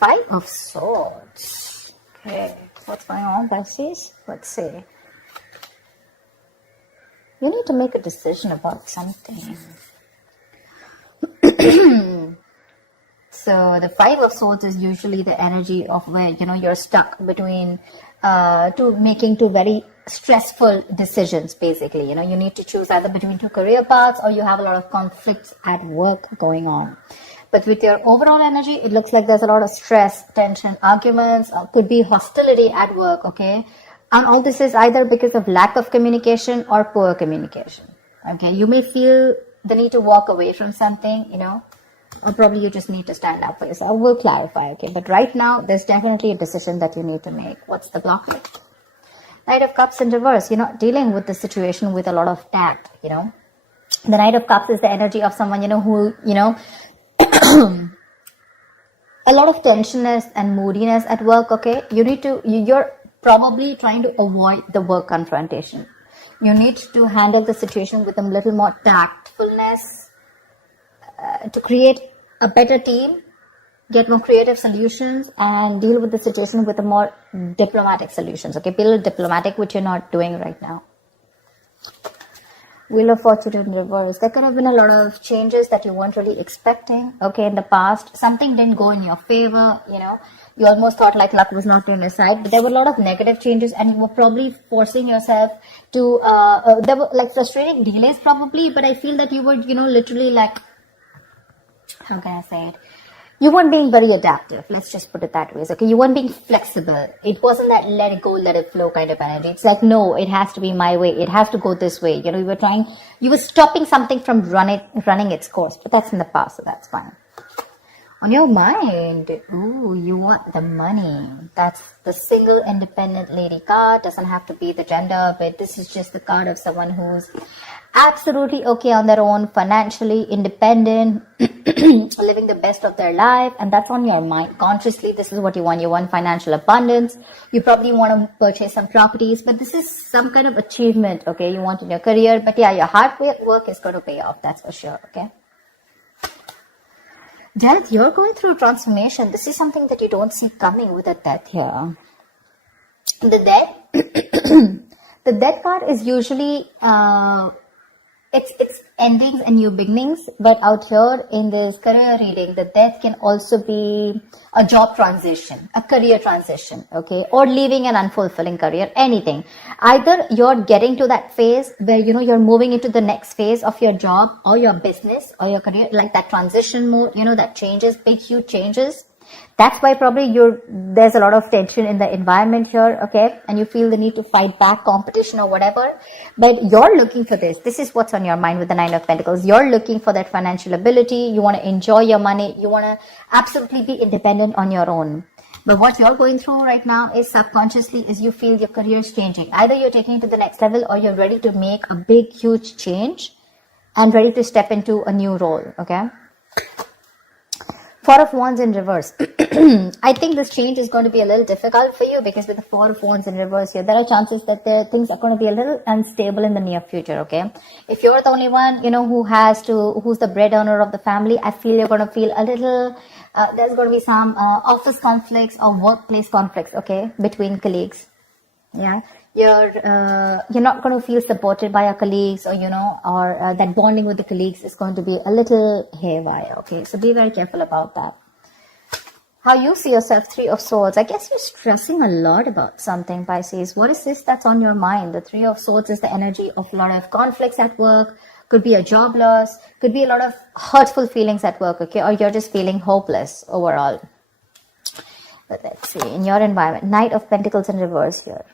Five of Swords. Okay, what's going on, Pisces? Let's see. You need to make a decision about something. So the Five of Swords is usually the energy of where, you're stuck between making two very stressful decisions, basically. You need to choose either between two career paths, or you have a lot of conflicts at work going on. But with your overall energy, it looks like there's a lot of stress, tension, arguments, could be hostility at work, okay? And all this is either because of lack of communication or poor communication, okay? You may feel the need to walk away from something, or probably you just need to stand up for yourself. We'll clarify, okay? But right now, there's definitely a decision that you need to make. What's the blockage? Knight of Cups in reverse. You're not dealing with the situation with a lot of tact, The Knight of Cups is the energy of someone, who, a lot of tensionness and moodiness at work, okay? You're probably trying to avoid the work confrontation. You need to handle the situation with a little more tactfulness to create a better team, get more creative solutions, and deal with the situation with a more diplomatic solutions, okay? Be a little diplomatic, which you're not doing right now. Wheel of Fortune in reverse. There could have been a lot of changes that you weren't really expecting, okay, in the past. Something didn't go in your favor, You almost thought like luck was not on your side, but there were a lot of negative changes, and you were probably forcing yourself to, there were like frustrating delays probably, but I feel that you were, literally like, how can I say it? You weren't being very adaptive. Let's just put it that way. Okay, you weren't being flexible. It wasn't that let it go, let it flow kind of energy. It's like, no, it has to be my way. It has to go this way. You were stopping something from running its course, but that's in the past, so that's fine. On your mind, you want the money. That's the single independent lady card. Doesn't have to be the gender, but this is just the card of someone who's absolutely okay on their own, financially independent, living the best of their life, and that's on your mind. Consciously, this is what you want. You want financial abundance. You probably want to purchase some properties, but this is some kind of achievement, okay, you want in your career. But yeah, your hard work is going to pay off, that's for sure, okay? Death, you're going through transformation. This is something that you don't see coming with a death here. The death card is usually it's endings and new beginnings, but out here in this career reading, the death can also be a job transition, a career transition, okay, or leaving an unfulfilling career, anything. Either you're getting to that phase where, you're moving into the next phase of your job or your business or your career, like that transition mode, that changes, big, huge changes. That's why probably there's a lot of tension in the environment here, okay? And you feel the need to fight back competition or whatever. But you're looking for this. This is what's on your mind with the Nine of Pentacles. You're looking for that financial ability. You want to enjoy your money. You want to absolutely be independent on your own. But what you're going through right now is subconsciously is you feel your career is changing. Either you're taking it to the next level or you're ready to make a big, huge change and ready to step into a new role, okay? Four of Wands in reverse. I think this change is going to be a little difficult for you because with the Four of Wands in reverse here, there are chances that things are going to be a little unstable in the near future, okay? If you're the only one, who's the breadwinner of the family, I feel you're going to feel a little, there's going to be some office conflicts or workplace conflicts, okay, between colleagues. Yeah. You're not going to feel supported by your colleagues, or that bonding with the colleagues is going to be a little haywire, okay? So be very careful about that. How you see yourself, Three of Swords. I guess you're stressing a lot about something, Pisces. What is this that's on your mind? The Three of Swords is the energy of a lot of conflicts at work. Could be a job loss. Could be a lot of hurtful feelings at work, okay? Or you're just feeling hopeless overall. But let's see, in your environment, Knight of Pentacles in reverse here.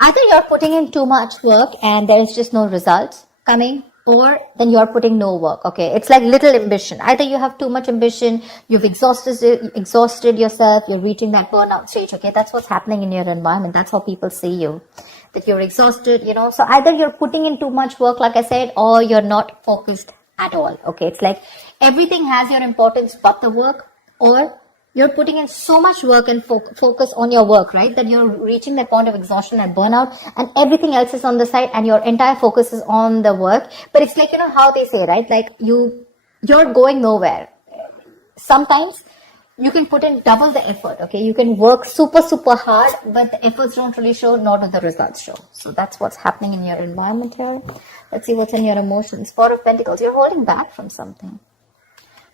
Either you're putting in too much work and there is just no results coming, or then you're putting no work, okay? It's like little ambition. Either you have too much ambition, you've exhausted yourself, you're reaching that burnout stage, okay? That's what's happening in your environment. That's how people see you, that you're exhausted, So either you're putting in too much work, like I said, or you're not focused at all, okay? It's like everything has your importance but the work, or you're putting in so much work and focus on your work, right? That you're reaching that point of exhaustion and burnout, and everything else is on the side and your entire focus is on the work. But it's like, how they say, right? Like you're going nowhere. Sometimes you can put in double the effort, okay? You can work super, super hard, but the efforts don't really show, nor do the results show. So that's what's happening in your environment here. Let's see what's in your emotions. Four of Pentacles, you're holding back from something.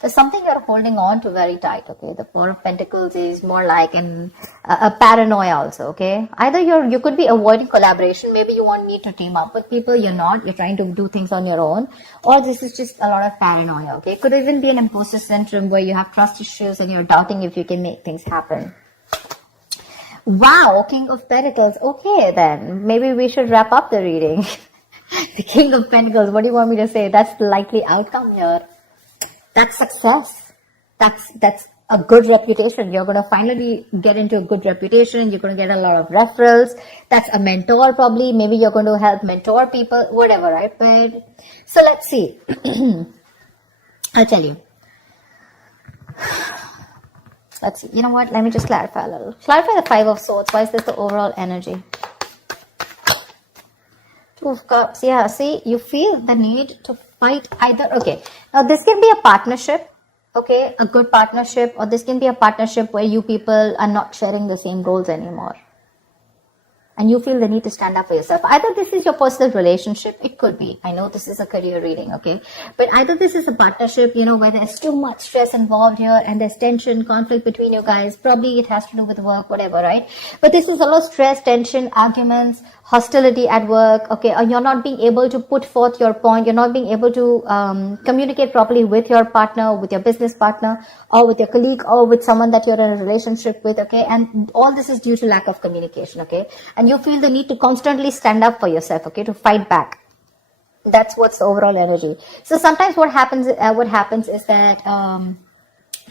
There's something you're holding on to very tight, okay? The Four of Pentacles is more like a paranoia also, okay? Either you could be avoiding collaboration. Maybe you want me to team up with people. You're not. You're trying to do things on your own. Or this is just a lot of paranoia, okay? It could even be an imposter syndrome where you have trust issues and you're doubting if you can make things happen. Wow, King of Pentacles. Okay, then. Maybe we should wrap up the reading. The King of Pentacles. What do you want me to say? That's the likely outcome here. That's success. That's a good reputation. You're going to finally get into a good reputation. You're going to get a lot of referrals. That's a mentor probably. Maybe you're going to help mentor people, whatever, right? But so let's see. I'll tell you. Let's see. You know what? Let me just clarify a little. Clarify the Five of Swords. Why is this the overall energy? Two of Cups. Yeah, see, you feel the need to fight either. Okay, now this can be a partnership, okay, a good partnership, or this can be a partnership where you people are not sharing the same goals anymore. And you feel the need to stand up for yourself. Either this is your personal relationship, it could be. I know this is a career reading, okay? But either this is a partnership, you know, where there's too much stress involved here and there's tension, conflict between you guys. Probably it has to do with work, whatever, right? But this is a lot of stress, tension, arguments, hostility at work, okay? Or you're not being able to put forth your point. You're not being able to communicate properly with your partner, with your business partner, or with your colleague, or with someone that you're in a relationship with, okay? And all this is due to lack of communication, okay? And you feel the need to constantly stand up for yourself, okay, to fight back. That's what's the overall energy. So sometimes what happens is that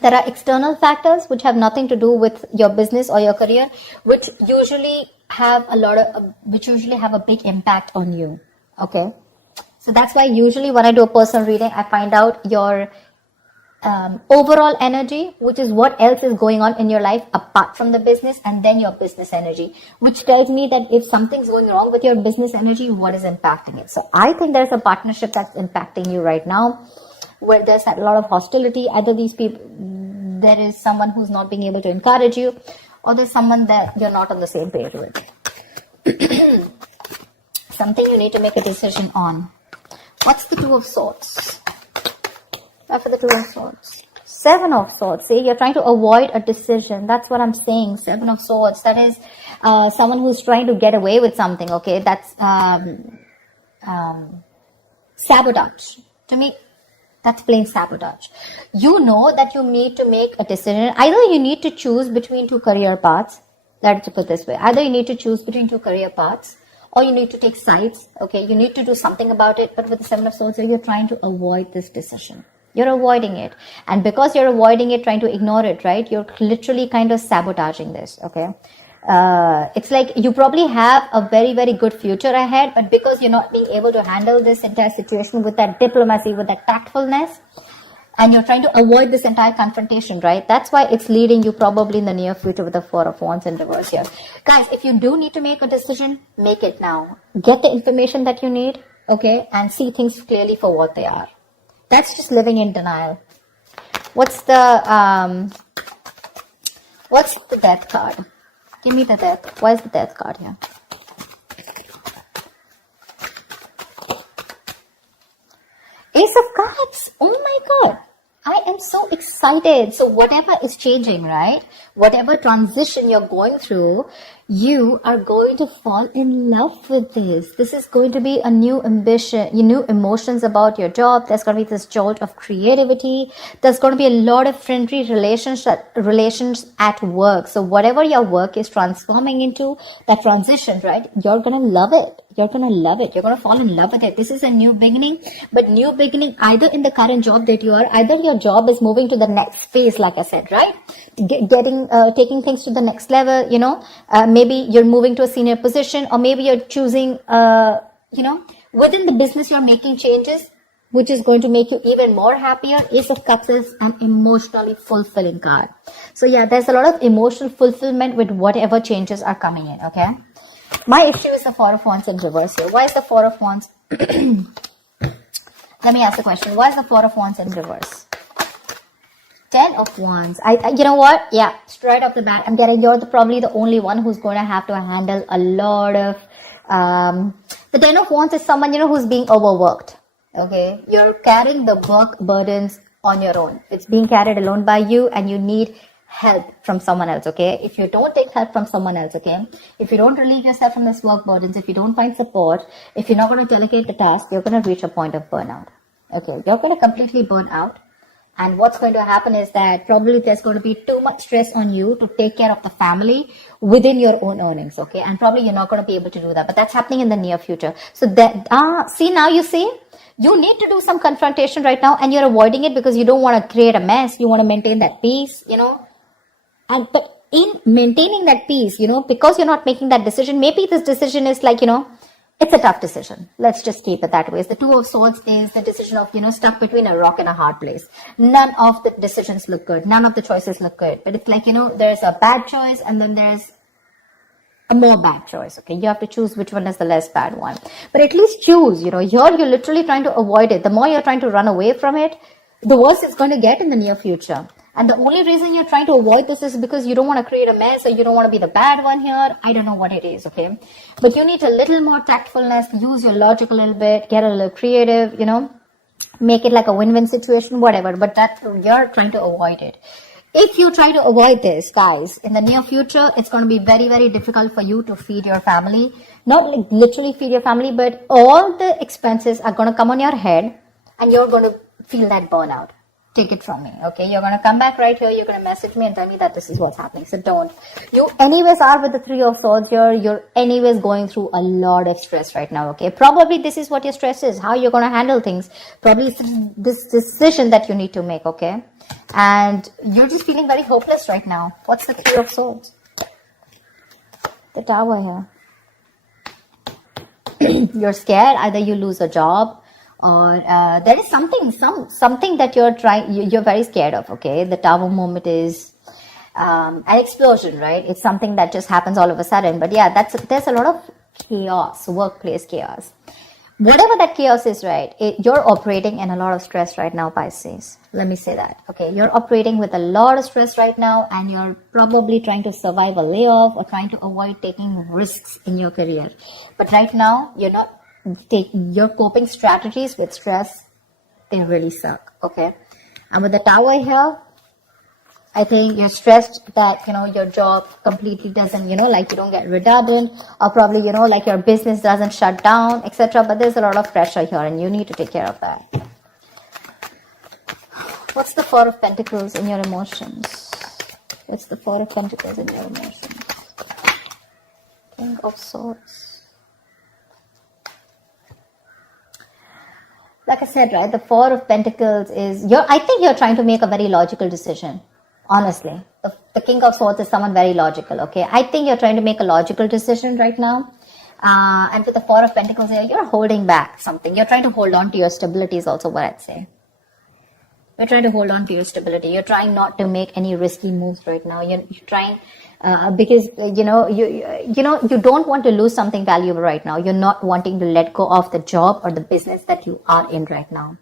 there are external factors which have nothing to do with your business or your career, which usually have a big impact on you, okay? So that's why usually when I do a personal reading, I find out your overall energy, which is what else is going on in your life apart from the business, and then your business energy, which tells me that if something's going wrong with your business energy, what is impacting it. So I think there's a partnership that's impacting you right now, where there's a lot of hostility. Either these people, there is someone who's not being able to encourage you, or there's someone that you're not on the same page with. Something you need to make a decision on. What's the Two of Swords? For the Two of Swords. Seven of Swords. See, you're trying to avoid a decision. That's what I'm saying. Seven of Swords. That is someone who's trying to get away with something. Okay, that's sabotage. To me, that's plain sabotage. You know that you need to make a decision. Either you need to choose between two career paths. Let's put it this way. Either you need to choose between two career paths, or you need to take sides. Okay, you need to do something about it. But with the Seven of Swords, you're trying to avoid this decision. You're avoiding it. And because you're avoiding it, trying to ignore it, right? You're literally kind of sabotaging this, okay? It's like you probably have a very, very good future ahead, but because you're not being able to handle this entire situation with that diplomacy, with that tactfulness, and you're trying to avoid this entire confrontation, right? That's why it's leading you probably in the near future with the Four of Wands in reverse here. Guys, if you do need to make a decision, make it now. Get the information that you need, okay? And see things clearly for what they are. That's just living in denial. What's the Death card? Give me the Death. Why is the Death card here? Ace of Cups. Oh my God. I am so excited. So whatever is changing, right? Whatever transition you're going through, you are going to fall in love with this. This is going to be a new ambition, new emotions about your job. There's going to be this jolt of creativity. There's going to be a lot of friendly relations at work. So whatever your work is transforming into, that transition, right? You're going to love it. You're going to love it. You're going to fall in love with it. This is a new beginning, but new beginning either in the current job that you are, either your job is moving to the next phase, like I said, right? Taking things to the next level, you know, maybe you're moving to a senior position, or maybe you're choosing, within the business, you're making changes, which is going to make you even more happier. Ace of Cups is an emotionally fulfilling card. So yeah, there's a lot of emotional fulfillment with whatever changes are coming in, okay? My issue is the Four of Wands in reverse here. Why is the Four of Wands? Let me ask the question. Why is the Four of Wands in reverse? Ten of Wands. You know what? Yeah, straight off the bat, I'm getting you're probably the only one who's going to have to handle a lot of. The Ten of Wands is someone who's being overworked. Okay, you're carrying the work burdens on your own. It's being carried alone by you, and you need help from someone else. Okay, if you don't take help from someone else, okay, if you don't relieve yourself from this work burdens, if you don't find support, if you're not going to delegate the task, you're going to reach a point of burnout. Okay, you're going to completely burn out. And what's going to happen is that probably there's going to be too much stress on you to take care of the family within your own earnings, okay? And probably you're not going to be able to do that, but that's happening in the near future. So that, see, now you see, you need to do some confrontation right now, and you're avoiding it because you don't want to create a mess. You want to maintain that peace, but in maintaining that peace, because you're not making that decision, maybe this decision is like, it's a tough decision. Let's just keep it that way. The Two of Swords is the decision of, stuck between a rock and a hard place. None of the decisions look good. None of the choices look good. But it's like, there's a bad choice and then there's a more bad choice. Okay, you have to choose which one is the less bad one. But at least choose, here you're literally trying to avoid it. The more you're trying to run away from it, the worse it's going to get in the near future. And the only reason you're trying to avoid this is because you don't want to create a mess, or you don't want to be the bad one here. I don't know what it is, okay? But you need a little more tactfulness, use your logic a little bit, get a little creative, make it like a win-win situation, whatever. But you're trying to avoid it. If you try to avoid this, guys, in the near future, it's going to be very, very difficult for you to feed your family. Not like literally feed your family, but all the expenses are going to come on your head, and you're going to feel that burnout. Take it from me, okay? You're going to come back right here. You're going to message me and tell me that this is what's happening. So don't. You anyways are with the Three of Swords here. You're anyways going through a lot of stress right now, okay? Probably this is what your stress is, how you're going to handle things. Probably it's this decision that you need to make, okay? And you're just feeling very hopeless right now. What's the Three of Swords? The Tower here. You're scared. Either you lose a job, or there is something that you're very scared of, okay? The Tower moment is an explosion, right? It's something that just happens all of a sudden. But yeah, there's a lot of chaos, workplace chaos. Whatever that chaos is, right? You're operating in a lot of stress right now, Pisces. Let me say that, okay? You're operating with a lot of stress right now, and you're probably trying to survive a layoff or trying to avoid taking risks in your career. But right now, you're not your coping strategies with stress, they really suck, okay? And with the Tower here, I think you're stressed that, your job completely doesn't, like you don't get redundant, or probably, like your business doesn't shut down, etc. But there's a lot of pressure here, and you need to take care of that. What's the Four of Pentacles in your emotions? What's the Four of Pentacles in your emotions? King of Swords. Like I said, right, the Four of Pentacles is, I think you're trying to make a very logical decision, honestly. The King of Swords is someone very logical, okay? I think you're trying to make a logical decision right now. And with the Four of Pentacles here, you're holding back something. You're trying to hold on to your stability is also what I'd say. You're trying to hold on to your stability. You're trying not to make any risky moves right now. You're trying... because you don't want to lose something valuable right now. You're not wanting to let go of the job or the business that you are in right now.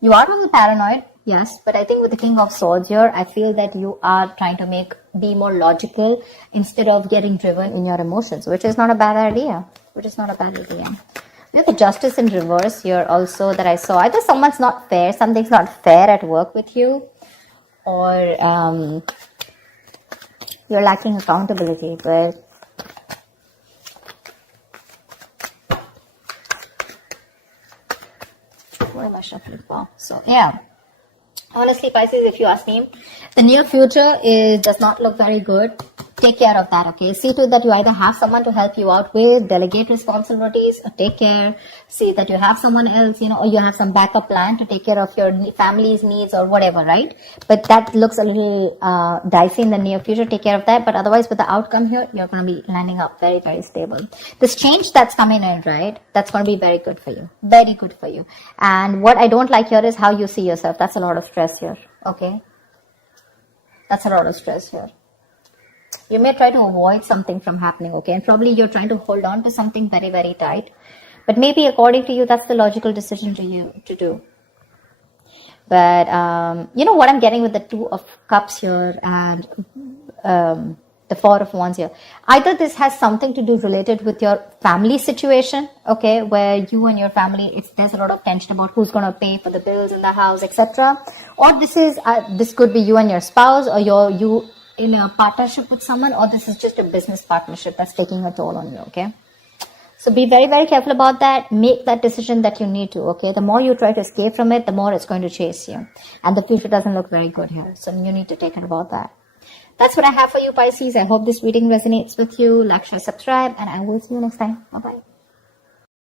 You are on the paranoid, yes, but I think with the King of Swords here, I feel that you are trying to be more logical instead of getting driven in your emotions, which is not a bad idea. We have the Justice in reverse here also that I saw. Either something's not fair at work with you, or you're lacking accountability, but what am I shuffling for? So yeah, honestly, Pisces, if you ask me, the near future does not look very good. Take care of that, okay? See to that you either have someone to help you out with, delegate responsibilities, or take care. See that you have someone else, or you have some backup plan to take care of your family's needs or whatever, right? But that looks a little dicey in the near future. Take care of that. But otherwise, with the outcome here, you're going to be landing up very, very stable. This change that's coming in, right? That's going to be very good for you. Very good for you. And what I don't like here is how you see yourself. That's a lot of stress here, okay? That's a lot of stress here. You may try to avoid something from happening, okay? And probably you're trying to hold on to something very, very tight. But maybe according to you, that's the logical decision to do. But you know what I'm getting with the Two of Cups here and the Four of Wands here. Either this has something to do related with your family situation, okay, where you and your family, there's a lot of tension about who's going to pay for the bills in the house, etc. Or this could be you and your spouse, or you in a partnership with someone, or this is just a business partnership that's taking a toll on you, okay? So be very, very careful about that. Make that decision that you need to, okay? The more you try to escape from it, the more it's going to chase you. And the future doesn't look very good here. So you need to take care about that. That's what I have for you, Pisces. I hope this reading resonates with you. Like, share, subscribe, and I will see you next time. Bye-bye.